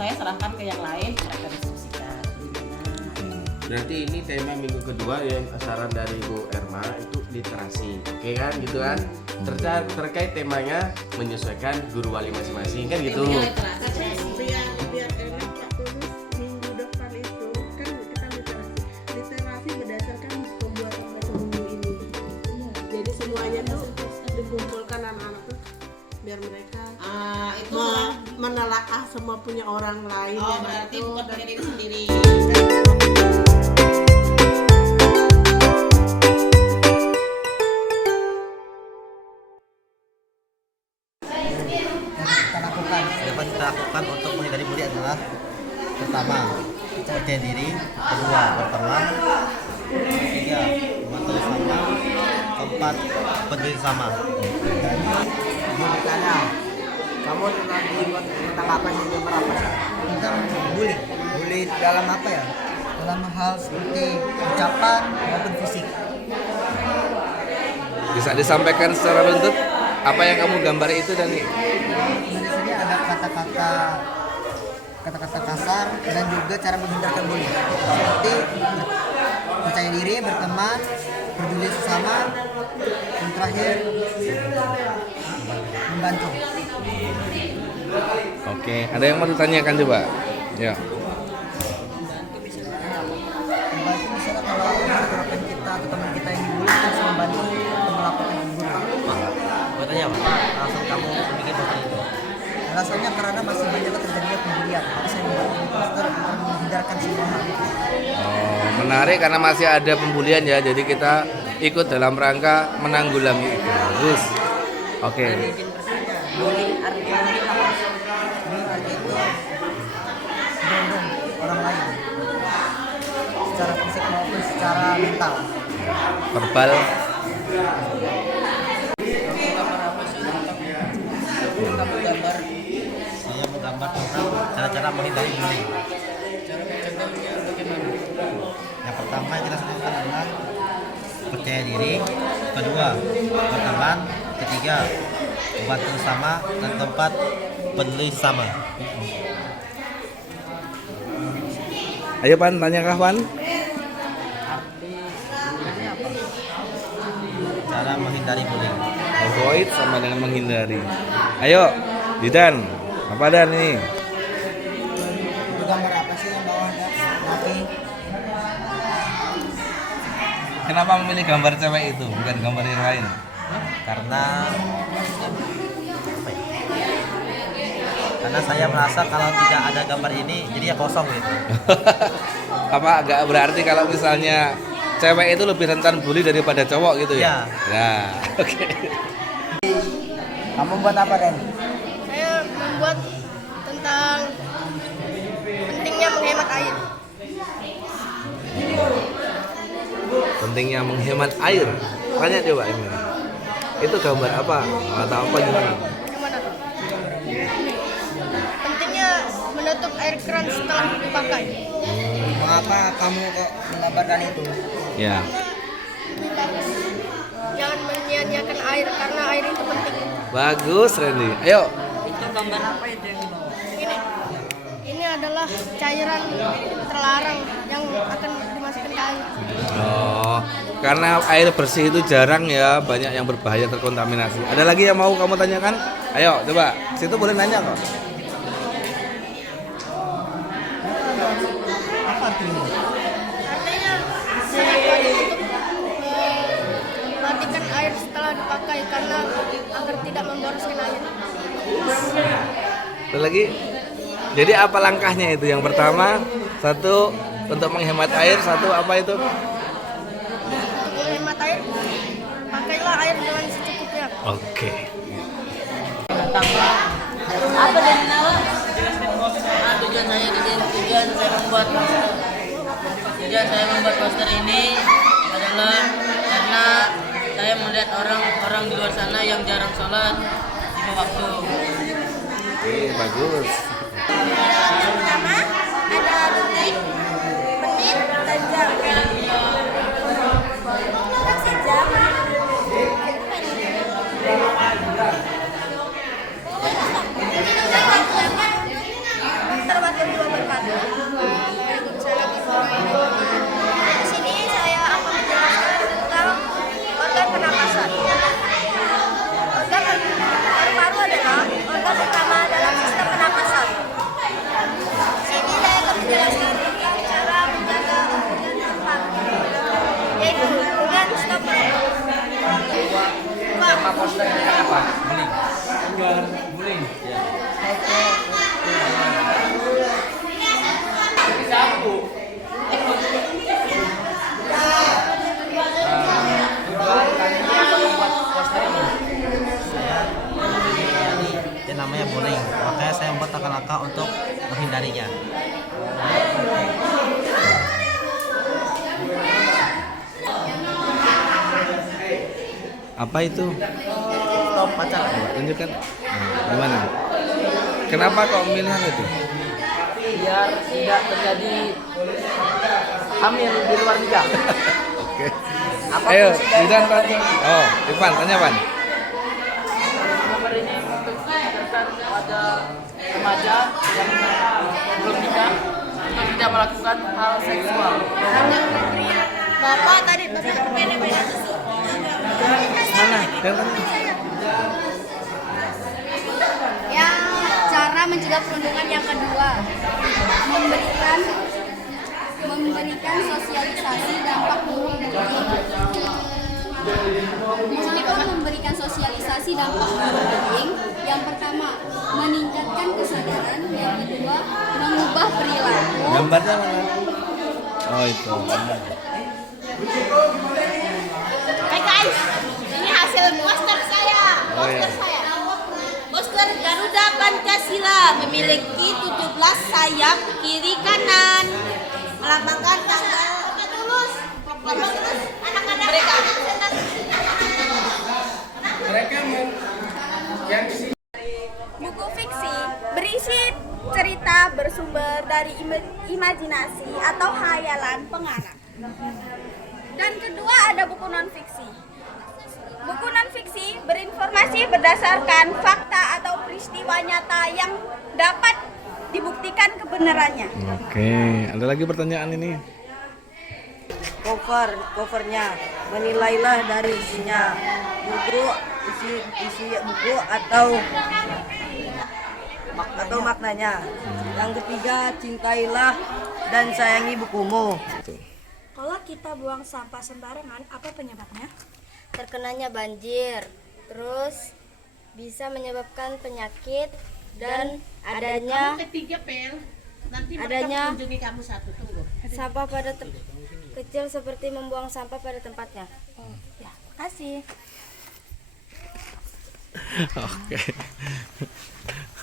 saya serahkan ke yang lain, mereka diskusikan. Berarti ini tema minggu kedua yang saran dari Bu Erma itu literasi, oke kan gitu kan? Terkait temanya menyesuaikan guru wali masing-masing kan gitu. Biar enak Pak Tulus, minggu depan itu kan kita literasi berdasarkan pembuatan batu buku ini. Jadi semuanya tuh dikumpulkan anak-anak tuh biar mereka Itu menelaah semua punya orang lain. oh berarti bukan punya diri sendiri. Dapat kita lakukan untuk menghindari bully adalah pertama percaya diri, kedua berteman, ketiga membantu sama, keempat peduli sama. Ditanya, kamu lagi buat tentang apa sih, gambar apa sih? Tentang bully. Bully dalam apa ya? Dalam hal seperti ucapan maupun fisik. Bisa disampaikan secara runtut apa yang kamu gambar itu dan Di sini ada kata-kata kasar dan juga cara menghindarkan bully. Seperti percaya diri, berteman, peduli sesama, yang terakhir membantu. Oke, ada yang mau ditanyakan coba? Ya. Membantu misalnya kalau rekan kita atau teman kita yang dibully kita bisa membantu untuk melaporkan ke guru. Gue tanya apa? Alasan kamu bikin poster itu? Alasannya karena masih banyak terjadi pembulian. Maka saya membuat ini poster untuk menghindarkan semua hal itu. Oh, menarik karena masih ada pembulian ya. Jadi kita ikut dalam rangka menanggulangi itu. Bagus. Oke. Bullying artinya apa? Bullying artinya itu mendorong orang lain secara fisik maupun secara mental. Verbal. Saya menggambar tentang cara-cara menghindari bully. Yang pertama yang kita sebutkan adalah percaya diri, kedua berteman, ketiga membantu sama, dan keempat peduli sama. Ayo Pan, tanya kah Pan? Cara menghindari bully. Avoid sama dengan menghindari. Ayo, Didan. Apa Dan ini? Itu gambar apa sih yang bawahnya? Laki. Kenapa memilih gambar cewek itu, bukan gambar yang lain? Karena karena saya merasa kalau tidak ada gambar ini jadi ya kosong gitu. Apa agak berarti kalau misalnya cewek itu lebih rentan bully daripada cowok gitu ya? Ya, oke. Kamu buat apa, Den? Saya membuat tentang pentingnya menghemat air. Pentingnya menghemat air. Tanya coba ini. Itu gambar apa? Atau apa gimana? Yang mana? Pentingnya menutup air keran setelah dipakai. Mengapa kamu kok menggambarkan itu? Ya. Kita jangan menyia-nyiakan air karena air itu penting. Bagus, Randy. Ayo. Itu gambar apa itu yang dibawa? Ini adalah cairan terlarang yang akan dimasukkan ke air. Oh, karena air bersih itu jarang ya, banyak yang berbahaya terkontaminasi. Ada lagi yang mau kamu tanyakan? Ayo, coba. Situ boleh nanya kok. Apa artinya? Artinya sangat wajib untuk mematikan air setelah dipakai karena agar tidak memboroskan air. Ada lagi? Jadi apa langkahnya itu? Yang pertama, satu untuk menghemat air, satu apa itu? Untuk menghemat air, pakailah air dengan secukupnya. Oke. Apa dari nama? Tujuan saya di sini, tujuan saya membuat poster ini adalah karena saya melihat orang-orang di luar sana yang jarang sholat lima waktu. Oke, bagus. Pertama ada detik, menit, dan jam. Kasih jam. Terbatas untuk menghindarinya. Apa itu? Stop pacaran. Tunjukkan. Nah, gimana? Kenapa kok milih hal itu? Biar tidak terjadi hamil di luar nikah. Oke. Ayo, Zidan tanya. Oh, Irfan tanya Pan. Nomor ini untuk mengajarkan pada remaja yang belum nikah untuk tidak melakukan hal seksual. Bapak tadi pesan Mana? Yang tanya. yang cara mencegah perundungan yang kedua memberikan sosialisasi dampak buruk memberikan sosialisasi dampak buruk. Yang pertama, meningkatkan kesadaran. Yang kedua, mengubah perilaku. Gambarnya mana? Oh, itu. Hai guys, ini hasil poster saya. Oh, iya. Poster Garuda Pancasila memiliki 17 sayap kiri kanan, melambangkan tanggal lulus. Anak-anak mereka. Buku fiksi berisi cerita bersumber dari imajinasi atau khayalan pengarang. Dan kedua ada buku non-fiksi. Buku non-fiksi berinformasi berdasarkan fakta atau peristiwa nyata yang dapat dibuktikan kebenarannya. Oke, ada lagi pertanyaan ini. Covernya, menilailah dari isinya. Isi buku atau maknanya. Yang ketiga, cintailah dan sayangi bukumu. Kalau kita buang sampah sembarangan, apa penyebabnya? Terkenanya banjir, terus bisa menyebabkan penyakit dan adanya sampah pada kecil seperti membuang sampah pada tempatnya. Ya, kasih. Oke.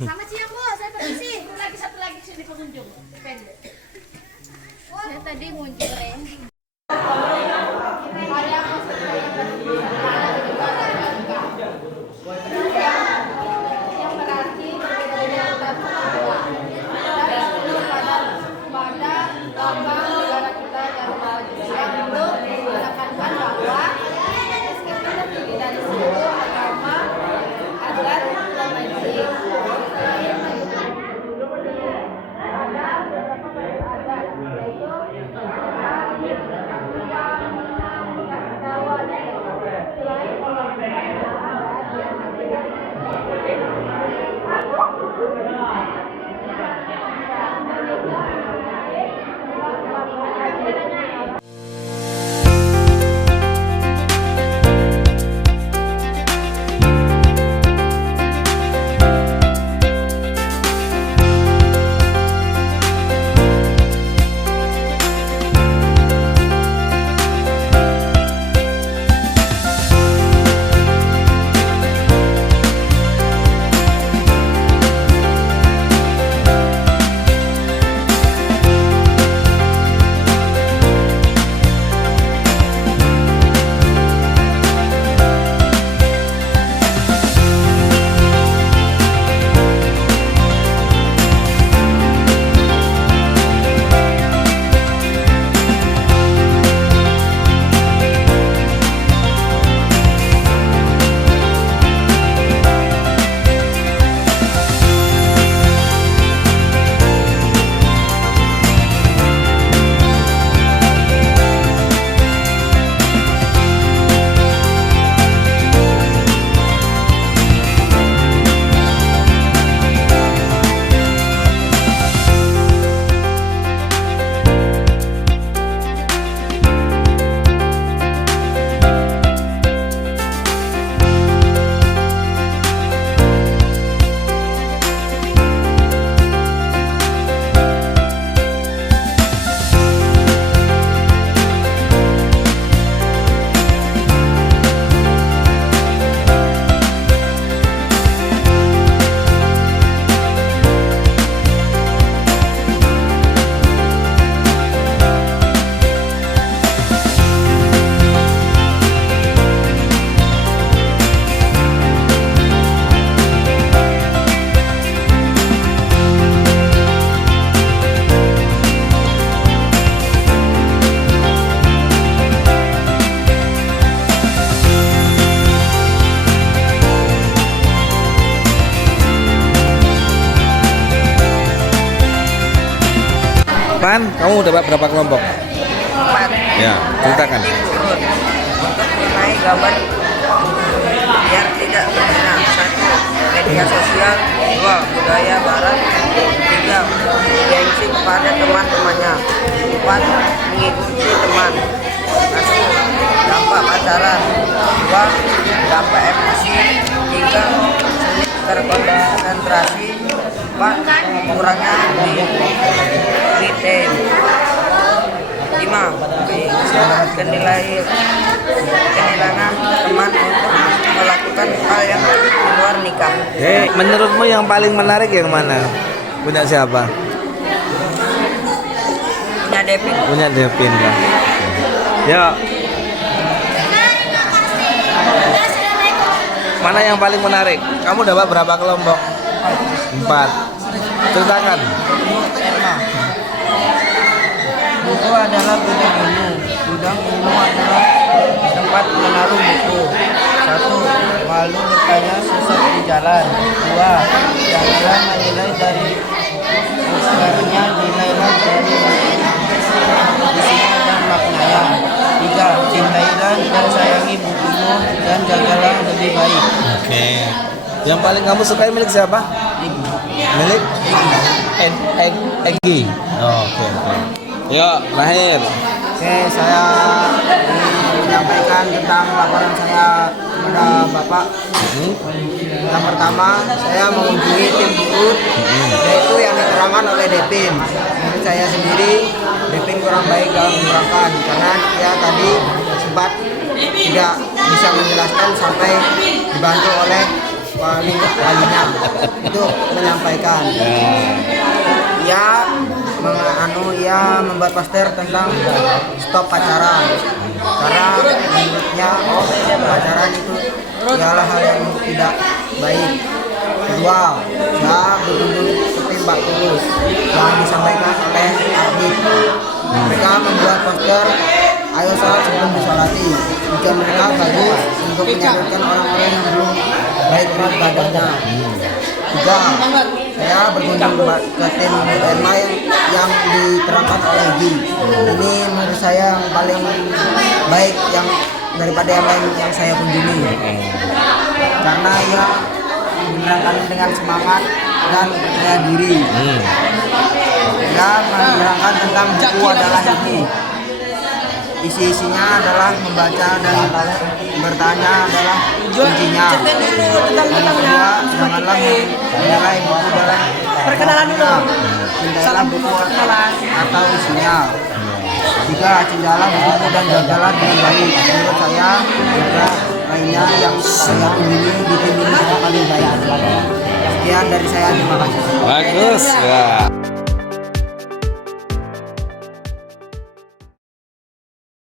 Selamat siang, Bu. Saya permisi. Satu lagi sini pengunjung. Saya tadi muncul Randy. Pan, kamu dapat berapa kelompok? 4. Ya, ceritakan. Turun untuk mengenai gambar biar tidak terhina. 1. Media sosial. 2. Budaya barat. 3. Gengsi kepada teman-temannya. 4. Mengikuti teman. 1. Dampak pacaran. 2. Dampak emosi. 3. Sulit terkonsentrasi. 4. Kurangnya retain. 5. Kehilangan teman untuk melakukan hal yang di luar nikah. Menurutmu yang paling menarik yang mana? Punya siapa? Punya Devin. Punya Devin ya. Ya. Mana yang paling menarik? Kamu dapat berapa kelompok? 4. Ceritakan. Buku adalah gudang ilmu. Gudang ilmu adalah tempat menaruh buku. 1. Malu bertanya sesat di jalan. 2. Janganlah menilai dari usahanya, dinilailah dari isinya dan maknanya. 3. Cintailah dan sayangi bukumu dan jagalah lebih baik. Oke. Yang paling kamu sukai milik siapa? Milik Egi. Oke. Yuk, Lahir. Oke, saya menyampaikan tentang laporan saya kepada Bapak. Yang pertama, saya mengunjungi tim Buut, yaitu yang diterangkan oleh Devin. Menurut saya sendiri, Devin kurang baik dalam menerangkan karena dia tadi sempat tidak bisa menjelaskan sampai dibantu oleh walinya untuk menyampaikan. Ia membuat poster tentang stop pacaran karena menurutnya pacaran itu adalah hal yang tidak baik. Kedua, saya berkunjung ke tim Mbak Tulus yang disampaikan oleh Ardi. Mereka membuat poster ayo sholat sebelum disolati. Tujuan mereka bagus untuk menyadarkan orang-orang yang belum baik berat badannya. 3. Saya berkunjung ke tim Erma yang diterangkan oleh Gi. Ini menurut saya yang paling baik yang daripada yang lain yang saya kunjungi. Karena ia menerangkan dengan semangat dan percaya diri. Ia menerangkan tentang buku adalah ini. Isi-isinya adalah membaca dan bertanya adalah kuncinya. Yang kedua, janganlah menilai buku dalam perkenalan dulu. Cintailah buku atau isinya. 3. Cintailah buku dan jagalah dengan baik. Menurut saya juga lainnya yang saya kunjungi di tim ini saya paling baik. Sekian dari saya, terima kasih. Bagus ya.